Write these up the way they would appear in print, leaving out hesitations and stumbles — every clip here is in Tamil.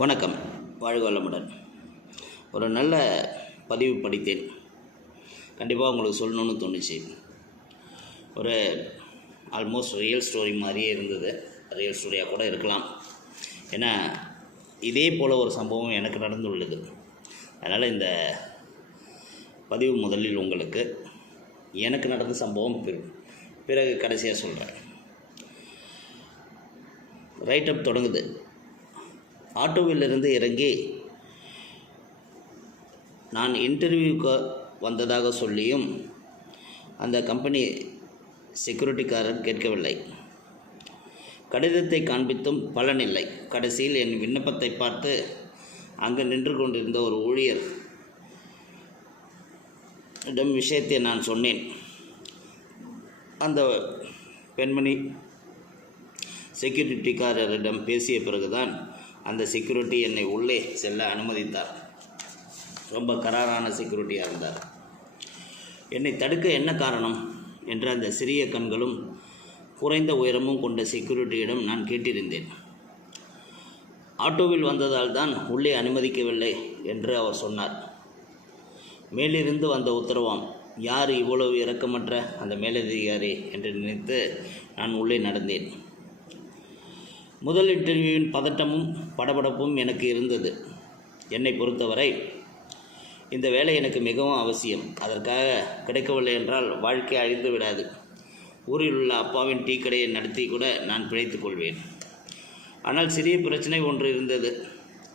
வணக்கம். வாழ்க வளமுடன். ஒரு நல்ல பதிவு படித்தேன். கண்டிப்பாக உங்களுக்கு சொல்லணும்னு தோணுச்சு. ஒரு ஆல்மோஸ்ட் ரியல் ஸ்டோரி மாதிரியே இருந்தது. ரியல் ஸ்டோரியாக கூட இருக்கலாம். ஏன்னா இதே போல் ஒரு சம்பவம் எனக்கு நடந்துள்ளது. அதனால் இந்த பதிவு முதலில் உங்களுக்கு எனக்கு நடந்த சம்பவம் பிறகு கடைசியாக சொல்கிறேன். ரைட்டப் தொடங்குது. ஆட்டோவிலிருந்து இறங்கி நான் இன்டர்வியூக்கு வந்ததாக சொல்லியும் அந்த கம்பெனி செக்யூரிட்டிக்காரர் கேட்கவில்லை. கடிதத்தை காண்பித்தும் பலனில்லை. கடைசியில் என் விண்ணப்பத்தை பார்த்து அங்கு நின்று கொண்டிருந்த ஒரு ஊழியர் இடம் விஷயத்தை நான் சொன்னேன். அந்த பெண்மணி செக்யூரிட்டிக்காரரிடம் பேசிய பிறகுதான் அந்த செக்யூரிட்டி என்னை உள்ளே செல்ல அனுமதித்தார். ரொம்ப கராரான செக்யூரிட்டியாக இருந்தார். என்னை தடுக்க என்ன காரணம் என்று அந்த சிறிய கண்களும் குறைந்த உயரமும் கொண்ட செக்யூரிட்டியிடம் நான் கேட்டிருந்தேன். ஆட்டோவில் வந்ததால் தான் உள்ளே அனுமதிக்கவில்லை என்று அவர் சொன்னார். மேலிருந்து வந்த உத்தரவாம். யார் இவ்வளவு இரக்கமற்ற அந்த மேலதிகாரி என்று நினைத்து நான் உள்ளே நடந்தேன். முதல் இன்டர்வியூவின் பதட்டமும் படபடப்பும் எனக்கு இருந்தது. என்னை பொறுத்தவரை இந்த வேலை எனக்கு மிகவும் அவசியம். அதற்காக கிடைக்கவில்லை என்றால் வாழ்க்கை அழிந்து விடாது. ஊரில் உள்ள அப்பாவின் டீ கடையை நடத்தி கூட நான் பிழைத்துக் கொள்வேன். ஆனால் சிறிய பிரச்சனை ஒன்று இருந்தது.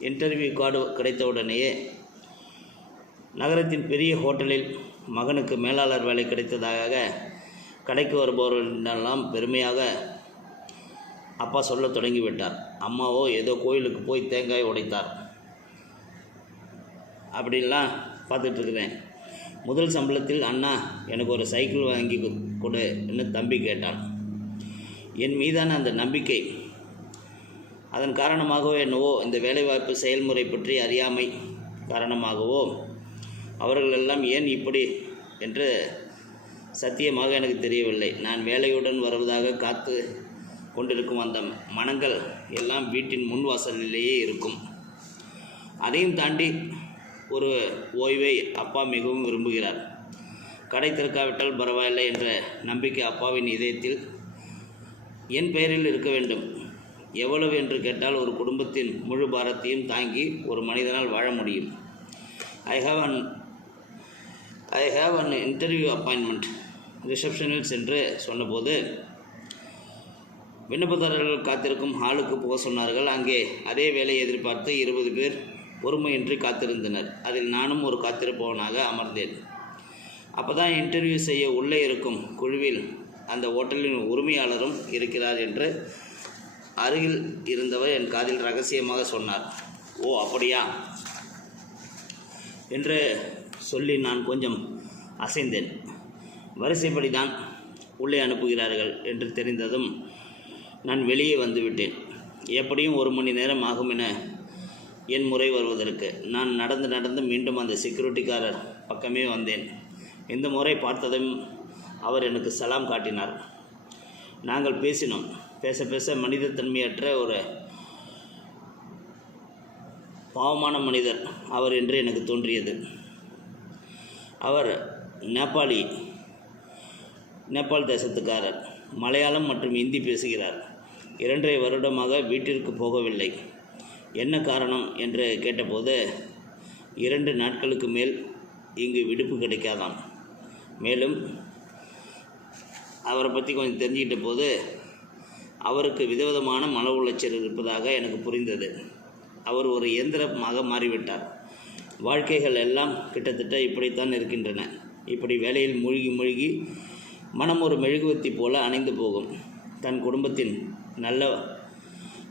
இன்டர்வியூ கார்டு கிடைத்தவுடனேயே நகரத்தின் பெரிய ஹோட்டலில் மகனுக்கு மேலாளர் வேலை கிடைத்ததாக கடைக்கு வருபவர்களெல்லாம் பெருமையாக அப்பா சொல்ல தொடங்கிவிட்டார். அம்மாவோ ஏதோ கோயிலுக்கு போய் தேங்காய் உடைத்தார். அப்படின்லாம் பார்த்துட்ருக்குறேன். முதல் சம்பளத்தில் அண்ணா எனக்கு ஒரு சைக்கிள் வாங்கி கொடு என்று தம்பி கேட்டான். என் மீதான அந்த நம்பிக்கை, அதன் காரணமாகவோ என்னவோ இந்த வேலைவாய்ப்பு செயல்முறை பற்றி அறியாமை காரணமாகவோ அவர்களெல்லாம் ஏன் இப்படி என்று சத்தியமாக எனக்கு தெரியவில்லை. நான் வேலையுடன் வருவதாக காத்து கொண்டிருக்கும் அந்த மனங்கள் எல்லாம் வீட்டின் முன்வாசலிலேயே இருக்கும். அதையும் தாண்டி ஒரு ஓய்வை அப்பா மிகவும் விரும்புகிறார். கடை திறக்காவிட்டால் பரவாயில்லை என்ற நம்பிக்கை அப்பாவின் இதயத்தில் என் பெயரில் இருக்க வேண்டும். எவ்வளவு என்று கேட்டால் ஒரு குடும்பத்தின் முழு பாரத்தையும் தாங்கி ஒரு மனிதனால் வாழ முடியும். I have an interview appointment ரிசப்ஷனில் சென்று சொன்னபோது விண்ணப்பதாரர்கள் காத்திருக்கும் ஹாலுக்கு போக சொன்னார்கள். அங்கே அதே வேலையை எதிர்பார்த்து 20 பேர் பொறுமையின்றி காத்திருந்தனர். அதில் நானும் ஒரு காத்திருப்பவனாக அமர்ந்தேன். அப்போ தான் இன்டர்வியூ செய்ய உள்ளே இருக்கும் குழுவில் அந்த ஹோட்டலின் உரிமையாளரும் இருக்கிறார் என்று அருகில் இருந்தவர் என் காதில் ரகசியமாக சொன்னார். ஓ அப்படியா என்று சொல்லி நான் கொஞ்சம் அசைந்தேன். வரிசைப்படி தான் உள்ளே அனுப்புகிறார்கள் என்று தெரிந்ததும் நான் வெளியே வந்துவிட்டேன். எப்படியும் 1 மணி நேரம் ஆகும் என என் முறை வருவதற்கு நான் நடந்து மீண்டும் அந்த செக்யூரிட்டிக்காரர் பக்கமே வந்தேன். இந்த முறை பார்த்ததும் அவர் எனக்கு சலாம் காட்டினார். நாங்கள் பேசினோம். பேச மனிதத்தன்மையற்ற ஒரு பாவமான மனிதர் அவர் என்று எனக்கு தோன்றியது. அவர் நேபாள் தேசத்துக்காரர். மலையாளம் மற்றும் இந்தி பேசுகிறார். 2.5 வருடமாக வீட்டிற்கு போகவில்லை. என்ன காரணம் என்று கேட்டபோது 2 நாட்களுக்கு மேல் இங்கு விடுப்பு கிடைக்காதாம். மேலும் அவரை பற்றி கொஞ்சம் தெரிஞ்சுக்கிட்ட போது அவருக்கு விதவிதமான மன உளைச்சல் இருப்பதாக எனக்கு புரிந்தது. அவர் ஒரு இயந்திரமாக மாறிவிட்டார். வாழ்க்கைகள் எல்லாம் கிட்டத்தட்ட இப்படித்தான் இருக்கின்றன. இப்படி வேலையில் மூழ்கி மனம் ஒரு மெழுகுவத்தி போல அணைந்து போகும். தன் குடும்பத்தின் நல்ல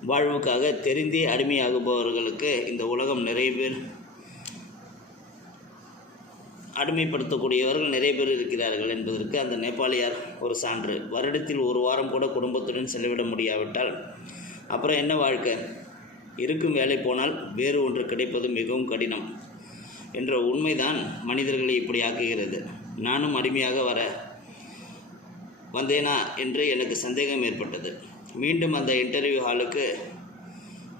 வாழ்வுக்காக தெரிந்தே அடிமையாகுபவர்களுக்கு இந்த உலகம் நிறைய பேர், அடிமைப்படுத்தக்கூடியவர்கள் நிறைய பேர் இருக்கிறார்கள் என்பதற்கு அந்த நேபாளியார் ஒரு சான்று. வருடத்தில் 1 வாரம் கூட குடும்பத்துடன் செலவிட முடியாவிட்டால் அப்புறம் என்ன வாழ்க்கை? இருக்கும் வேலை போனால் வேறு ஒன்று கிடைப்பது மிகவும் கடினம் என்ற உண்மைதான் மனிதர்களை இப்படி ஆக்குகிறது. நானும் அடிமையாக வந்தேனா என்று எனக்கு சந்தேகம் ஏற்பட்டது. மீண்டும் அந்த இன்டர்வியூ ஹாலுக்கு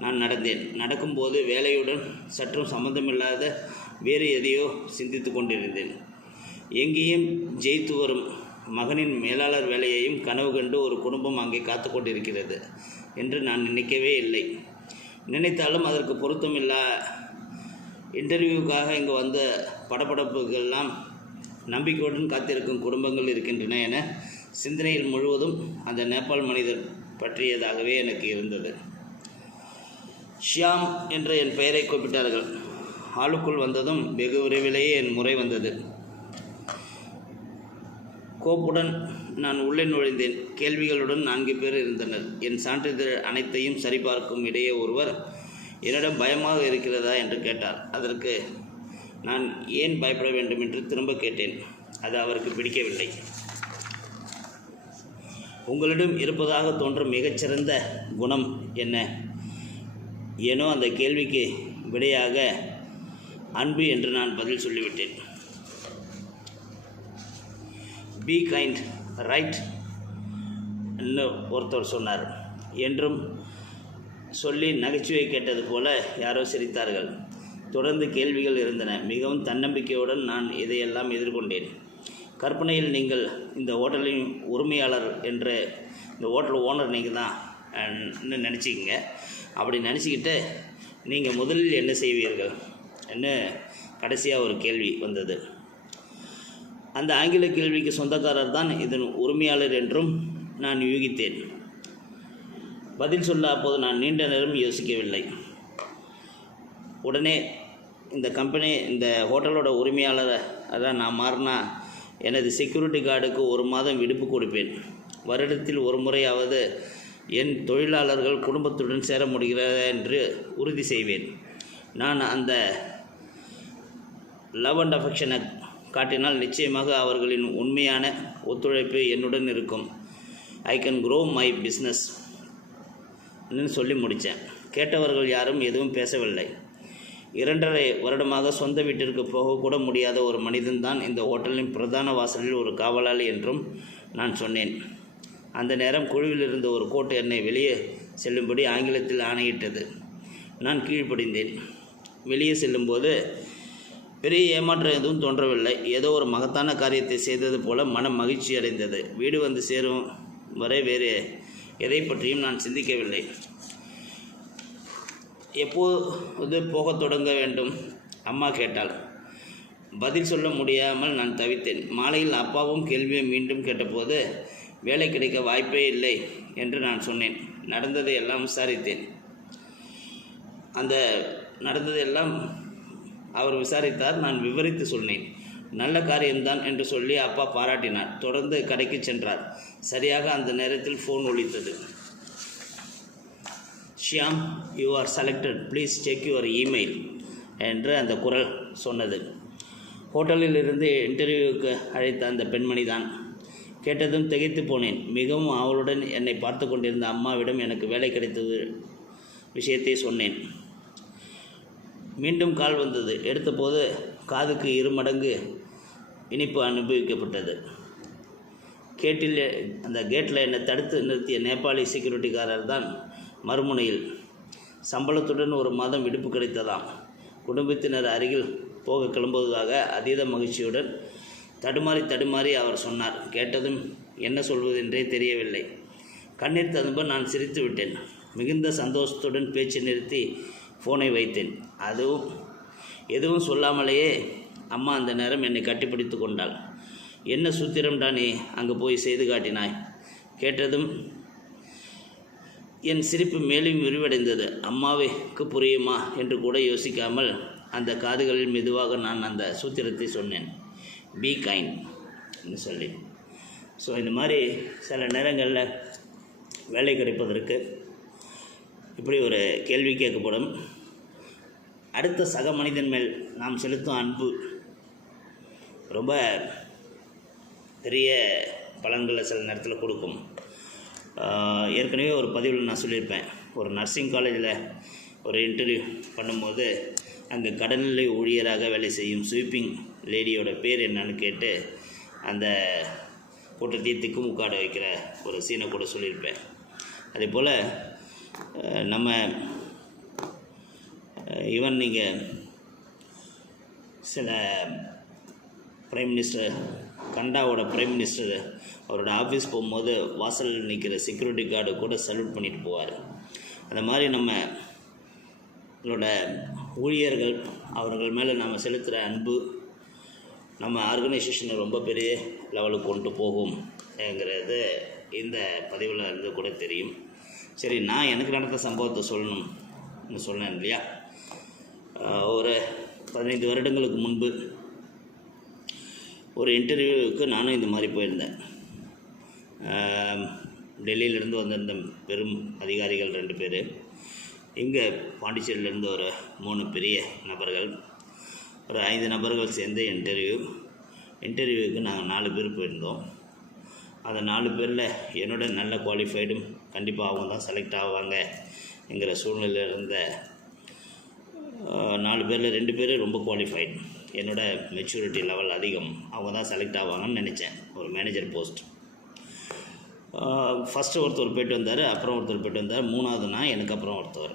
நான் நடந்தேன். நடக்கும்போது வேலையுடன் சற்றும் சம்பந்தமில்லாத வேறு எதையோ சிந்தித்து கொண்டிருந்தேன். எங்கேயும் ஜெயித்து வரும் மகனின் மேலாளர் வேலையையும் கனவு கண்டு ஒரு குடும்பம் அங்கே காத்து கொண்டிருக்கிறது என்று நான் நினைக்கவே இல்லை. நினைத்தாலும் அதற்கு பொருத்தமில்லா இன்டர்வியூக்காக இங்கு வந்த படப்படப்புகள்லாம் நம்பிக்கையுடன் காத்திருக்கும் குடும்பங்கள் இருக்கின்றன என சிந்தனையில் முழுவதும் அந்த நேபாள் மனிதர் பற்றியதாகவே எனக்கு இருந்தது. ஷியாம் என்ற என் பெயரை கூப்பிட்டார்கள். ஆளுக்குள் வந்ததும் வெகு விரைவிலேயே என் முறை வந்தது. கோப்புடன் நான் உள்ளே நுழைந்தேன். கேள்விகளுடன் 4 பேர் இருந்தனர். என் சான்றிதழ் அனைத்தையும் சரிபார்க்கும் இடையே ஒருவர் என்னிடம் பயமாக இருக்கிறதா என்று கேட்டார். அதற்கு நான் ஏன் பயப்பட வேண்டும் என்று திரும்ப கேட்டேன். அது அவருக்கு பிடிக்கவில்லை. உங்களிடம் இருப்பதாக தோன்றும் மிகச்சிறந்த குணம் என்ன? ஏனோ அந்த கேள்விக்கு விடையாக அன்பு என்று நான் பதில் சொல்லிவிட்டேன். பி கைண்ட், ரைட் என்று ஒருத்தர் சொன்னார். என்றும் சொல்லி நகைச்சுவை கேட்டது போல யாரோ சிரித்தார்கள். தொடர்ந்து கேள்விகள் இருந்தன. மிகவும் தன்னம்பிக்கையுடன் நான் இதையெல்லாம் எதிர்கொண்டேன். கற்பனையில் நீங்கள் இந்த ஹோட்டலின் உரிமையாளர் என்ற இந்த ஹோட்டல் ஓனர் நீங்கள் தான் நினச்சிக்கிங்க. அப்படி நினச்சிக்கிட்டு நீங்கள் முதலில் என்ன செய்வீர்கள் என்று கடைசியாக ஒரு கேள்வி வந்தது. அந்த ஆங்கில கேள்விக்கு சொந்தக்காரர் தான் இதன் உரிமையாளர் என்றும் நான் யூகித்தேன். பதில் சொல்ல அப்போது நான் நீண்ட நேரம் யோசிக்கவில்லை. உடனே இந்த ஹோட்டலோட உரிமையாளராக நான் மாறினா எனது செக்யூரிட்டி கார்டுக்கு 1 மாதம் விடுப்பு கொடுப்பேன். வருடத்தில் ஒரு முறையாவது என் தொழிலாளர்கள் குடும்பத்துடன் சேர முடிகிறதா என்று உறுதி செய்வேன். நான் அந்த லவ் அண்ட் அஃபெக்ஷனை காட்டினால் நிச்சயமாக அவர்களின் உண்மையான ஒத்துழைப்பு என்னுடன் இருக்கும். I can grow my business சொல்லி முடித்தேன். கேட்டவர்கள் யாரும் எதுவும் பேசவில்லை. 2.5 வருடமாக சொந்த வீட்டிற்கு போகக்கூட முடியாத ஒரு மனிதன்தான் இந்த ஹோட்டலின் பிரதான வாசலில் ஒரு காவலாளி என்றும் நான் சொன்னேன். அந்த நேரம் குழுவில் இருந்த ஒரு கோட் என்னை வெளியே செல்லும்படி ஆங்கிலத்தில் ஆணையிட்டது. நான் கீழ்ப்படிந்தேன். வெளியே செல்லும்போது பெரிய ஏமாற்றம் எதுவும் தோன்றவில்லை. ஏதோ ஒரு மகத்தான காரியத்தை செய்தது போல மனம் மகிழ்ச்சி அடைந்தது. வீடு வந்து சேரும் வரை வேறு எதை பற்றியும் நான் சிந்திக்கவில்லை. எப்போது போகத் தொடங்க வேண்டும்? அம்மா கேட்டாள். பதில் சொல்ல முடியாமல் நான் தவித்தேன். மாலையில் அப்பாவும் கேள்வியை மீண்டும் கேட்டபோது வேலை கிடைக்க வாய்ப்பே இல்லை என்று நான் சொன்னேன். நடந்ததை எல்லாம் விசாரித்தேன். நடந்ததெல்லாம் அவர் விசாரித்தார். நான் விவரித்து சொன்னேன். நல்ல காரியம்தான் என்று சொல்லி அப்பா பாராட்டினார். தொடர்ந்து கடைக்கு சென்றார். சரியாக அந்த நேரத்தில் ஃபோன் ஒலித்தது. Shyam, you are selected, please check your email என்று அந்த குரல் சொன்னது. ஹோட்டலில் இருந்து இன்டர்வியூவுக்கு அழைத்த அந்த பெண்மணி தான். கேட்டதும் திகைத்து போனேன். மிகவும் அவளுடன் என்னை பார்த்து கொண்டிருந்த அம்மாவிடம் எனக்கு வேலை கிடைத்தது விஷயத்தை சொன்னேன். மீண்டும் கால் வந்தது. எடுத்தபோது காதுக்கு 2 மடங்கு இனிப்பு அனுபவிக்கப்பட்டது. கேட்டில் என்னை தடுத்து நிறுத்திய நேபாளி செக்யூரிட்டிக்காரர் தான் மறுமுனையில். சம்பளத்துடன் 1 மாதம் விடுப்பு கிடைத்ததாம். குடும்பத்தினர் அருகில் போக கிளம்புவதாக அதீத மகிழ்ச்சியுடன் தடுமாறி அவர் சொன்னார். கேட்டதும் என்ன சொல்வதென்றே தெரியவில்லை. கண்ணீர் ததும்ப நான் சிரித்து விட்டேன். மிகுந்த சந்தோஷத்துடன் பேச்சு நிறுத்தி ஃபோனை வைத்தேன். எதுவும் சொல்லாமலேயே அம்மா அந்த நேரம் என்னை கட்டிப்பிடித்து கொண்டாள். என்ன சூத்திரம்டா நீ அங்கே போய் செய்து காட்டினாய்? கேட்டதும் என் சிரிப்பு மேலும் விரிவடைந்தது. அம்மாவுக்கு புரியுமா என்று கூட யோசிக்காமல் அந்த காதுகளில் மெதுவாக நான் அந்த சூத்திரத்தை சொன்னேன். பி கைண்ட் சொல்லி. ஸோ இந்த மாதிரி சில நேரங்களில் வேலை கிடைப்பதற்கு இப்படி ஒரு கேள்வி கேட்கப்படும். அடுத்த சக மனிதன் மேல் நாம் செலுத்தும் அன்பு ரொம்ப பெரிய பலன்களை சில நேரத்தில் கொடுக்கும். ஏற்கனவே ஒரு பதிவில் நான் சொல்லியிருப்பேன். ஒரு நர்சிங் காலேஜில் ஒரு இன்டர்வியூ பண்ணும்போது அங்கே கடல்நிலை ஊழியராக வேலை செய்யும் ஸ்வீப்பிங் லேடியோட பேர் என்னன்னு கேட்டு அந்த கூட்டத்தையே திக்குமுக்காட வைக்கிற ஒரு சீனை கூட சொல்லியிருப்பேன். அதே போல் நம்ம ஈவன் நீங்கள் சில பிரைம் மினிஸ்டர், கனடாவோட பிரைம் மினிஸ்டர் அவரோட ஆஃபீஸ் போகும்போது வாசலில் நிற்கிற செக்யூரிட்டி கார்டு கூட சல்யூட் பண்ணிட்டு போவார். அந்த மாதிரி நம்மளோட ஊழியர்கள், அவர்கள் மேலே நம்ம செலுத்துகிற அன்பு நம்ம ஆர்கனைசேஷனை ரொம்ப பெரிய லெவலுக்கு கொண்டு போகும்ங்கிறது இந்த பதிவில் இருந்து கூட தெரியும். சரி, நான் எனக்கு நடந்த சம்பவத்தை சொல்லணும்னு சொன்னேன் இல்லையா. ஒரு 15 வருடங்களுக்கு முன்பு ஒரு இன்டர்வியூவுக்கு நானும் இந்த மாதிரி போயிருந்தேன். டெல்லியிலேருந்து வந்திருந்த பெரும் அதிகாரிகள் 2 பேர், இங்கே பாண்டிச்சேரியிலேருந்து ஒரு 3 பெரிய நபர்கள், ஒரு 5 நபர்கள் சேர்ந்து இன்டர்வியூவுக்கு நாங்கள் 4 பேர் போயிருந்தோம். அந்த 4 பேரில் என்னோட நல்ல குவாலிஃபைடும் கண்டிப்பாக அவங்க தான் செலக்ட் ஆவாங்கங்கிற சூழ்நிலையில் இருந்த 4 பேரில் 2 பேர் ரொம்ப குவாலிஃபைடு, என்னோடய மெச்சூரிட்டி லெவல் அதிகம், அவங்க தான் செலக்ட் ஆவாங்கன்னு நினச்சேன் ஒரு மேனேஜர் போஸ்ட். ஃபஸ்ட்டு ஒருத்தர் போய்ட்டு வந்தார், அப்புறம் ஒருத்தர் போய்ட்டு வந்தார், 3வது நான், எனக்கு அப்புறம் ஒருத்தர்.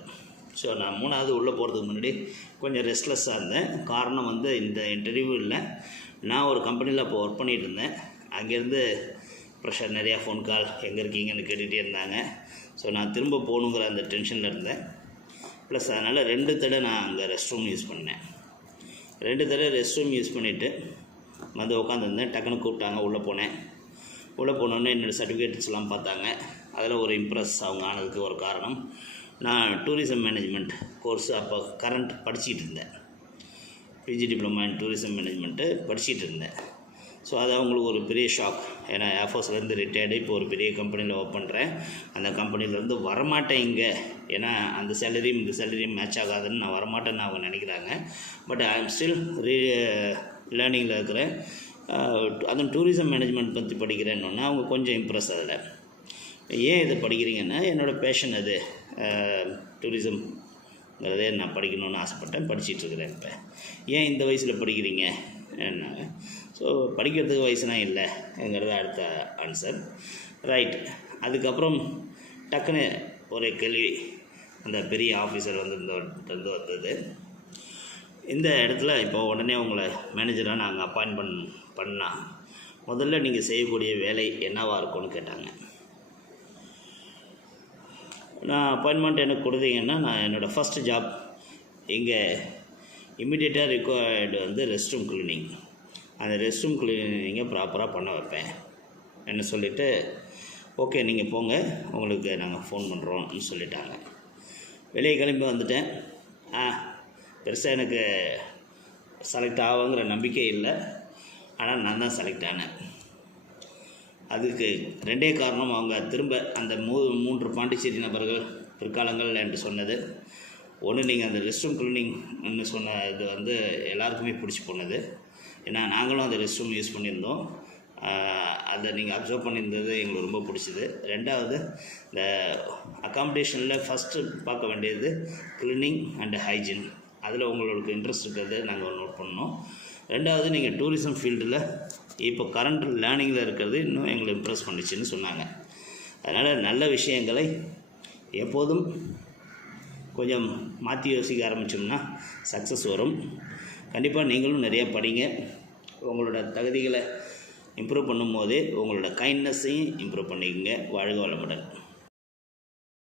ஸோ நான் 3வது உள்ளே போகிறதுக்கு முன்னாடி கொஞ்சம் ரெஸ்ட்லெஸ்ஸாக இருந்தேன். காரணம் இந்த இன்டர்வியூ இல்லை, நான் ஒரு கம்பெனியில் அப்போ ஒர்க் பண்ணிகிட்டு இருந்தேன். அங்கேருந்து ப்ரெஷர், நிறையா ஃபோன் கால், எங்கே இருக்கீங்கன்னு கேட்டுகிட்டே இருந்தாங்க. ஸோ நான் திரும்ப போகணுங்கிற அந்த டென்ஷனில் இருந்தேன். ப்ளஸ் அதனால் 2 தடவை நான் அங்கே ரெஸ்ட் ரூம் யூஸ் பண்ணேன். 2 தடவை ரெஸ்ட் ரூம் யூஸ் பண்ணிவிட்டு வந்து உட்காந்துருந்தேன். டக்குன்னு கூப்பிட்டாங்க, உள்ளே போனேன். உள்ளே போனோடனே என்னோடய சர்டிஃபிகேட்ஸ்லாம் பார்த்தாங்க. அதில் ஒரு இம்ப்ரெஸ் அவங்க ஆனதுக்கு ஒரு காரணம், நான் டூரிசம் மேனேஜ்மெண்ட் கோர்ஸ் அப்போ கரண்ட் படிச்சுட்டு இருந்தேன். PG diploma in tourism management படிச்சுட்டு இருந்தேன். ஸோ அது அவங்களுக்கு ஒரு பெரிய ஷாக். ஏன்னா ஏர்ஃபோர்ஸ்லேருந்து ரிட்டையர்டு, இப்போ ஒரு பெரிய கம்பெனியில் ஒர்க் பண்ணுறேன், அந்த கம்பெனிலேருந்து வரமாட்டேன் இங்கே, ஏன்னா அந்த சேலரியும் இந்த சேலரியும் மேட்ச் ஆகாதுன்னு நான் வரமாட்டேன்னு அவங்க நினைக்கிறாங்க. பட் ஐ எம் ஸ்டில் லேர்னிங்கில் இருக்கிறேன். அதுவும் டூரிசம் மேனேஜ்மெண்ட் பற்றி படிக்கிறேன்னு அவங்க கொஞ்சம் இம்ப்ரெஸ். அதில் ஏன் இதை படிக்கிறீங்கன்னா, என்னோடய பேஷன் அது டூரிசம்ங்கிறதே நான் படிக்கணுன்னு ஆசைப்பட்டேன், படிச்சிட்ருக்கிறேன். இப்போ ஏன் இந்த வயசில் படிக்கிறீங்க என்னாங்க. ஸோ படிக்கிறதுக்கு வயசுனா இல்லைங்கிறது அடுத்த ஆன்சர். ரைட். அதுக்கப்புறம் டக்குன்னு ஒரு கேள்வி அந்த பெரிய ஆஃபீஸர் வந்தது, இந்த இடத்துல இப்போ உடனே உங்களை மேனேஜராக நாங்கள் அப்பாயின்ட் பண்ணால் முதல்ல நீங்கள் செய்யக்கூடிய வேலை என்னவாக இருக்கும்னு கேட்டாங்க. நான் அப்பாயின்மெண்ட் எனக்கு கொடுத்தீங்கன்னா, நான் என்னோடய ஃபஸ்ட்டு ஜாப் இங்கே இம்மிடியேட்டாக ரிக்வயர்டு ரெஸ்ட் ரூம் க்ளீனிங். அந்த ரெஸ்ட் ரூம் க்ளீனிங்கை ப்ராப்பராக பண்ண வைப்பேன் என்ன சொல்லிவிட்டு, ஓகே நீங்கள் போங்க, உங்களுக்கு நாங்கள் ஃபோன் பண்ணுறோம்னு சொல்லிட்டாங்க. வெளியே கிளம்பி வந்துட்டேன். பெருசாக எனக்கு செலக்ட் ஆகுங்கிற நம்பிக்கை இல்லை, ஆனால் நான் தான் செலக்ட் ஆனேன். அதுக்கு 2 காரணம். அவங்க திரும்ப அந்த 3 பாண்டிச்சேரி நபர்கள் பிற்காலங்கள் என்று சொன்னது. ஒன்று, நீங்கள் அந்த ரெஸ்ட் ரூம் க்ளீனிங்னு சொன்ன இது எல்லாருக்குமே பிடிச்சி போனது. ஏன்னா நாங்களும் அந்த ரெஸ்ட் ரூம் யூஸ் பண்ணியிருந்தோம். அதை நீங்கள் அப்சர்வ் பண்ணியிருந்தது எங்களுக்கு ரொம்ப பிடிச்சிது. 2வது, இந்த அக்காமடேஷனில் ஃபஸ்ட்டு பார்க்க வேண்டியது க்ளீனிங் அண்ட் ஹைஜீன். அதில் உங்களுக்கு இன்ட்ரெஸ்ட் இருக்கிறது நாங்கள் நோட் பண்ணோம். 2வது, நீங்கள் டூரிசம் ஃபீல்டில் இப்போ கரண்ட் லேர்னிங்கில் இருக்கிறது இன்னும் எங்களை இம்ப்ரெஸ் பண்ணிச்சுன்னு சொன்னாங்க. அதனால் நல்ல விஷயங்களை எப்போதும் கொஞ்சம் மாற்றி யோசிக்க ஆரம்பித்தோம்னா சக்ஸஸ் வரும். கண்டிப்பாக நீங்களும் நிறையா படிங்க. உங்களோட தகுதிகளை இம்ப்ரூவ் பண்ணும்போதே உங்களோட கைண்ட்னஸையும் இம்ப்ரூவ் பண்ணிக்கோங்க. வாழ்க வளமுடன்.